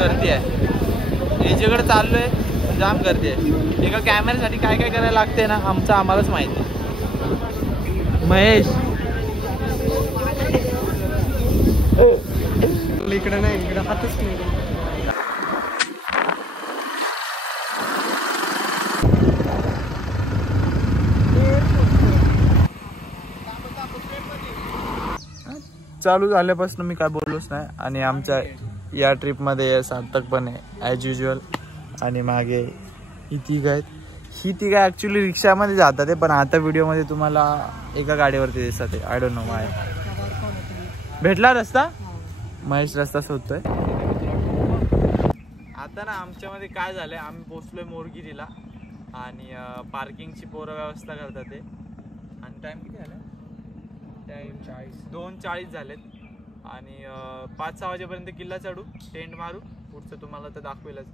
गर्दी आहे. याच्याकडे चाललोय, जाम गर्दी आहे. एका कॅमेऱ्यासाठी काय काय करायला लागते ना, आम्हालाच माहिती. महेश इकडे नाही, इकडे हातच नाही. चालू झाल्यापासून मी काय बोललोच नाही. आणि आमच्या या ट्रिपमध्ये सार्थक पण आहे ॲज युजल. आणि मागे ही तिघ आहेत. ही तिघ ॲक्च्युली रिक्षामध्ये जातात आहे, पण आता व्हिडिओमध्ये तुम्हाला एका गाडीवरती दिसतात आहे. आय डोंट नो माय. भेटला रस्ता? महेश रस्ता शोधतोय. आता ना आमच्यामध्ये काय झालंय, आम्ही पोचलोय मोरगिरीला आणि पार्किंगची पोरं व्यवस्था करतात ते. आणि टाइम किती झाला? टाइम 2:40 झालेत. आणि 5-6 वाजेपर्यंत किल्ला चढू, टेंट मारू. पुढचं तुम्हाला तर दाखवेलच.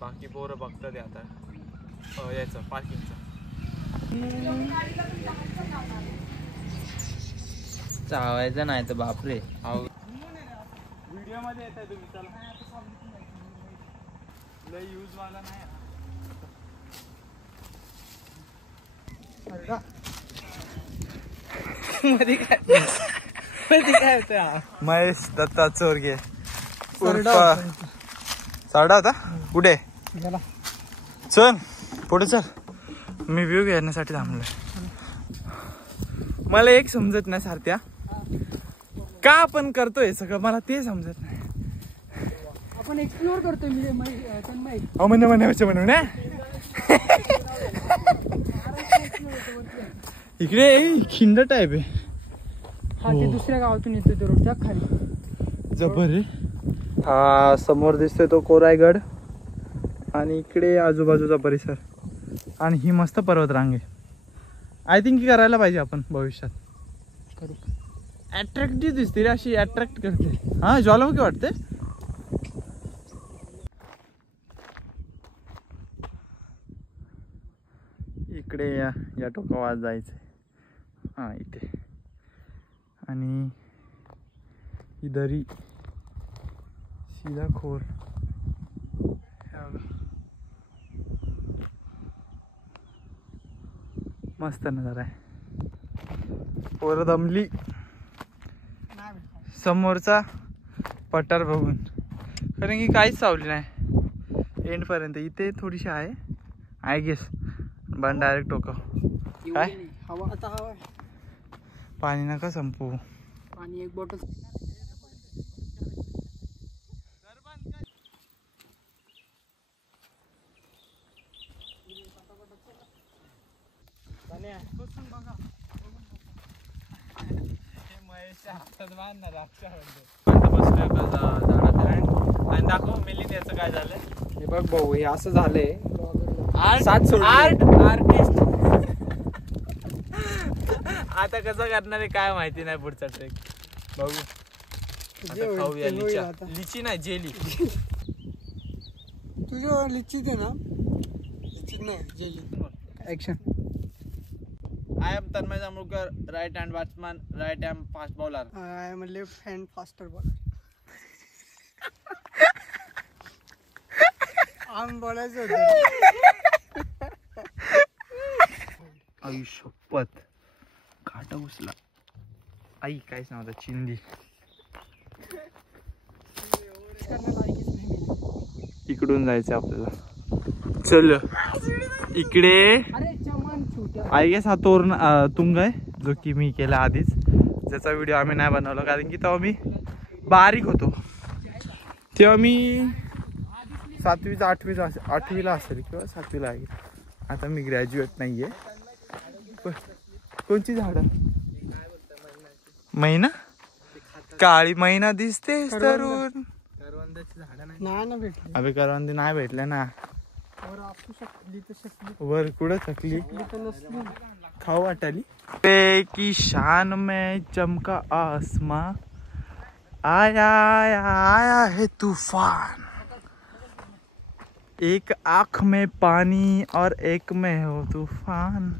बाकी पोरं बघतात आता याचं पार्किंगचं. चावायचं नाही तर बापरे. व्हिडिओ मध्ये येत आहे तुम्ही. चला लय यूज वाला नाही. मध्ये काय होतं? महेश दत्ता चोरगे सारडा होता. कुठे चल पुढे चल. मी व्ह्यू घेण्यासाठी थांबलोय. मला एक समजत नाही सारख्या, का आपण करतोय सगळं, मला ते समजत नाही. आपण एक्सप्लोर करतोय. इकडे खिंड टाईप आहे. हा ते दुसऱ्या गावातून येतो तो रोडच्या खाली. जबर रे. हा समोर दिसतोय तो कोरायगड. आणि इकडे आजूबाजूचा परिसर. आणि ही मस्त पर्वत रांग आहे. आय थिंक करायला पाहिजे आपण भविष्यात. करू. अट्रॅक्टिव्ह दिसते रे, अशी अट्रॅक्ट करते. हा ज्वालामुखी वाटते. इकडे या टोकावर जायचंय. हा इथे. आणि ही दरी सीधा खोल. मस्त नजारा आहे. पोरं दमली समोरचा पठार बघून, कारण की काहीच सावली नाही एंड पर्यंत. इथे थोडीशी आहे आय गेस, पण डायरेक्ट टोका. काय हवा आता हवा. पाणी नका संपू. पाणी एक बॉटल. आणि दाखव मिलिंद याचं काय झालंय. हे बघ भाऊ, हे असं झालंय. आर्टिस्ट. आता कसं करणार आहे काय माहिती नाही. पुढचा ट्रेक बघू. खाऊया लिची नाही जेली. तुझ्या लिची दे ना. लिची नाही jelly. Action. I am Tanmay Zamrukar, right hand batsman, right hand fast bowler. I am a left hand faster bowler. आम बोलायचं होतं. आई शपथ काटा उचला. आई काहीच नव्हतं. चिंदी इकडून जायचं आपल्याला. चल इकडे. आय गेस हा तुंग आहे, जो की मी केला आधीच. ज्याचा व्हिडिओ आम्ही नाही बनवला, कारण की तेव्हा मी बारीक होतो. तेव्हा मी 7वीचा 8वीला असेल किंवा 7वीला आहे. आता मी ग्रॅज्युएट नाहीये. कोणची झाडं? मैना काळी मैना दिसते तरुण. अबे करवंदी नाही भेटल्या ना. वर कुठं थकली खाऊ वाटाली. पे की शान में चमका आसमां, आया आया आया है तूफान, एक आँख में पानी और एक में हो तूफान.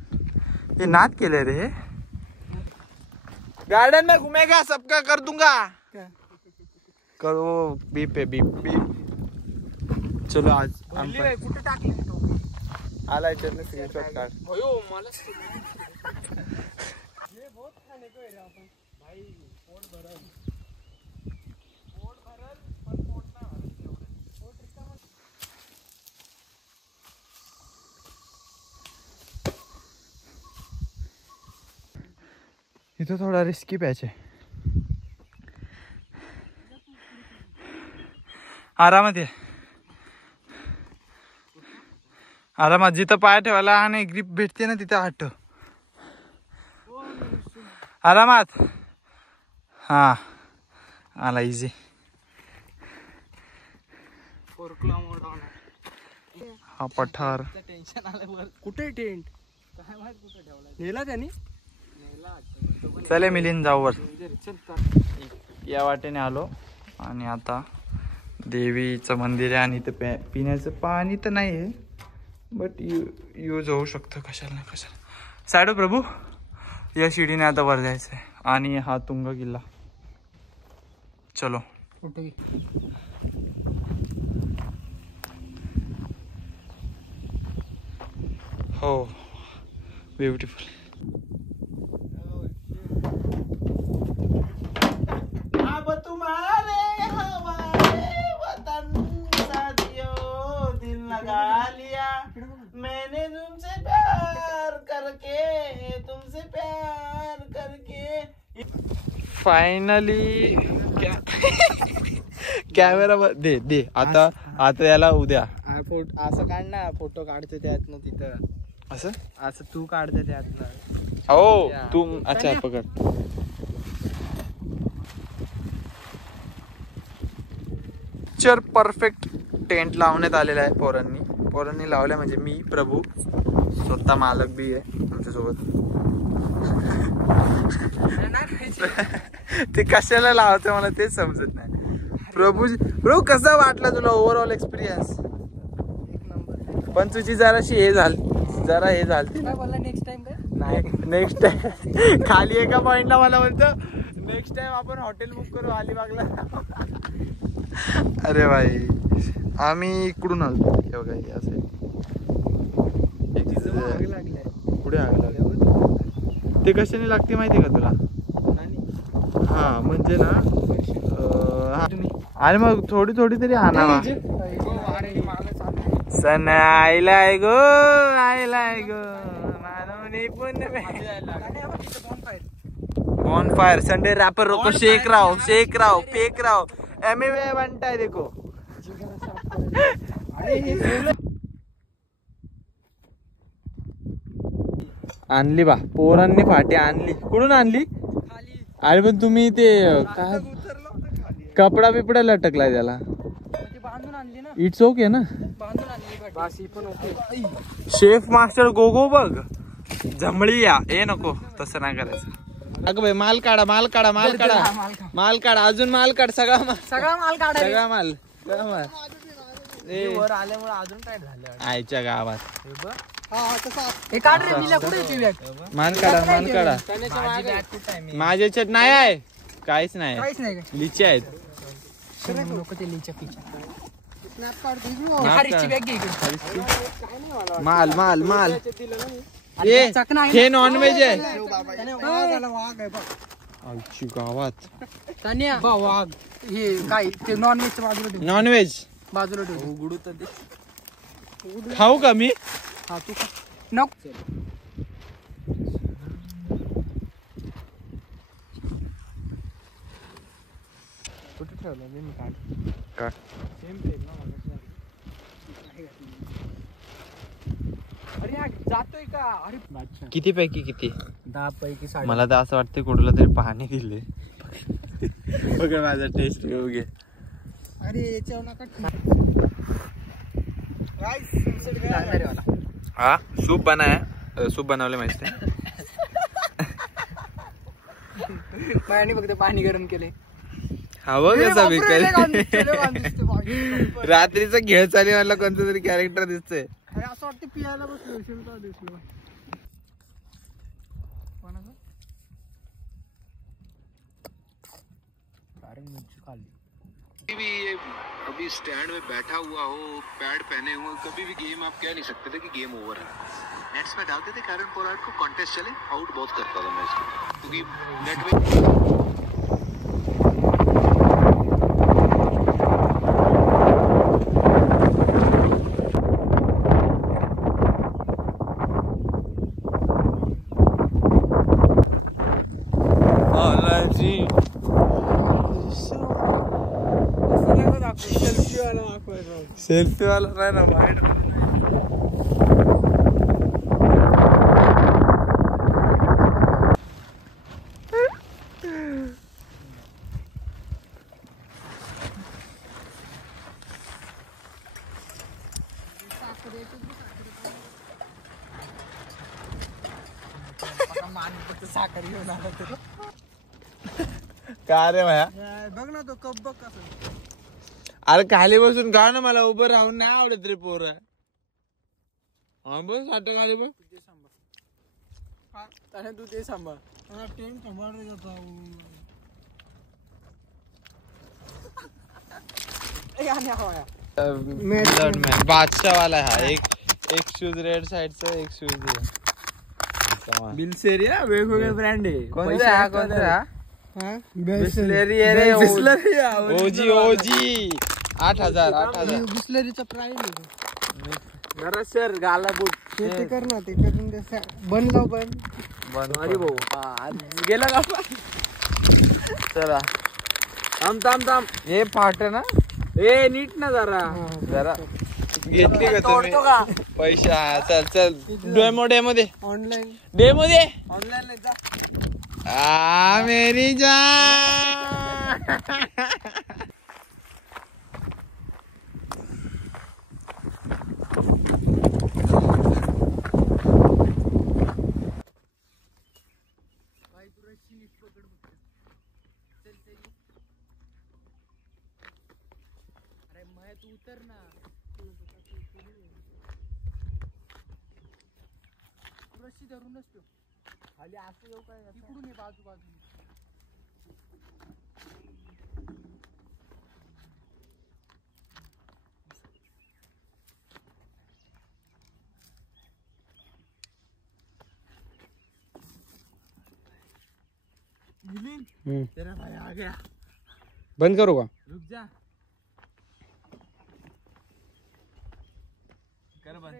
ये नाद के ले रहे. गार्डन में घूमेगा सबका कर दूंगा. करो बीप पे बीप बीप. चलो आज कुठे टाकली टोपी? आलाय चल स्क्रीनशॉट काढ. मला इथं थोडा रिस्की पॅच आहे. आरामात ये, आरामात. जिथं पाय ठेवायला आणि ग्रिप भेटते ना तिथं हात ठेव. आरामात. हा आला इझी. हा पठार. टेन्शन आलं. कुठे टेंट काय माहित कुठे ठेवला? नेला त्यांनी. चले मिलिंद जाऊ वर. या वाटेने आलो आणि आता देवीचं मंदिर आहे आणि इथं पिण्याचं पाणी तर नाही आहे, बट यूज होऊ शकतं कशाला ना कशाला. साडू प्रभू, या शिडीने आता वर जायचं आहे आणि हा तुंग किल्ला. चलो. हो ब्युटिफुल. अब तुम्हारे हमारे वतन साथियों दिल लगा लिया मैंने तुमसे प्यार करके फायनली. कॅमेरा दे आता याला उद्या असं काढ ना, फोटो काढतो त्यातनं तिथं. असं तू काढतो त्यातनं. हो तू. अच्छा पकड. पिक्चर परफेक्ट टेंट लावण्यात आलेला आहे. पोरांनी लावलाय म्हणजे मी, प्रभू, स्वतः मालक बी आहे आमच्यासोबत. ते कशाला लावतं मला तेच समजत नाही. प्रभू कसा वाटला तुला ओव्हरऑल एक्सपिरियन्स? पण तुझी जराशी हे झाली नेक्स्ट टाइम नाही. नेक्स्ट टाइम खाली एका पॉइंटला मला म्हणतो नेक्स्ट टाइम आपण हॉटेल बुक करू अलिबागला. अरे भाई आम्ही इकडून आलो. बघा हे असे पुढे आग लागले. ते कशाने लागते माहिती का तुला? हा म्हणजे ना आणि मग थोडी तरी आणावा. सन आयलाय गो मानवनी पुण्य बॉनफायर संडे रैपर रोको शेक रहा फेक रहा एमए बनता है देखो. आणली बा पोरांनी फाटी आणली. कुठून आणली? अरे पण तुम्ही ते काय कपडा बिपडा लटकलाय त्याला. इट्स ओके ना. शेफ मास्टर गोगो बघ जमळी या. हे नको तसं नाही करायचं. अगं भाई माल काढा अजून माल काढ. सगळा माल वर आल्यामुळे अजून काय झालं आईच्या गावात. माल काढा. माझ्या याच्यात नाही आहे काहीच नाही. लिचे आहेत. माल हे नॉनव्हेज आहे आमची गावात. वाघ हे काय ते नॉनव्हेजच्या बाजूला नॉनव्हेज बाजूला ठेव. खाऊ का मी? हा तू नको. कुठे ठेवलं मी काढ. अरे जातोय का? अरे किती पैकी किती? 10 पैकी 7. मला तर असं वाटतं कुठलं तरी पाणी दिले. बघ माझा टेस्ट घेऊ घे. अरे याच्यावर नका. हा सूप बनवलं माहिती आहे. फक्त पाणी गरम केले. हवं कसा रात्रीचा खेळ चालू मला कोणतं तरी कॅरेक्टर दिसतंय. असं वाटतं पियाला बसलो दिसलो. अभी स्टैंड में बैठा हुआ हो, पैड पहने हुए, कभी भी गेम आप कह नहीं सकते थे कि गेम ओवर है। नेट्स में डालते थे कैरन पोलार्ड को, कॉन्टेस्ट चले, आउट बहुत करता था मैं इसको, क्योंकि नेट में सेल्फी वाला नाही ना बाहेर. साखर घेऊन आला तर का रे भाया? बघ ना तो कप बघ कसं. अरे खाली बसून गा ना, मला उभं राहून नाही आवडत रे पोर. हा बस आता खाली बस. तू ते सांभाळ. ट्रेन सांभाळ बादशाह वाला है. हा एक शूज रेड साइडचा, एक शूज बिल्सेरी वेगवेगळे ब्रँड आहे. कोणता? बिस्लेरी ओजी ओजी 8,000. बिस्लेरीचा प्राइस आहे. जरा सर गाला बुट ते कर ना, ते करून बंद लाव. बंद अरे भाऊ गेला का? चला थांब हे फाट ना. ए नीट ना जरा घेतली का तुम्ही पैसे? हा चल डेमो दे. ऑनलाईन डेमो दे. ऑनलाईन जा. मेरी जान. अरे मैं तू उतर ना. रस्सी धरूनच ठेव खाली. असं येऊ काय? इकडून ये बाजू. तेरा भाई आ गया. बंद करू का? रुक जा. कर बंद.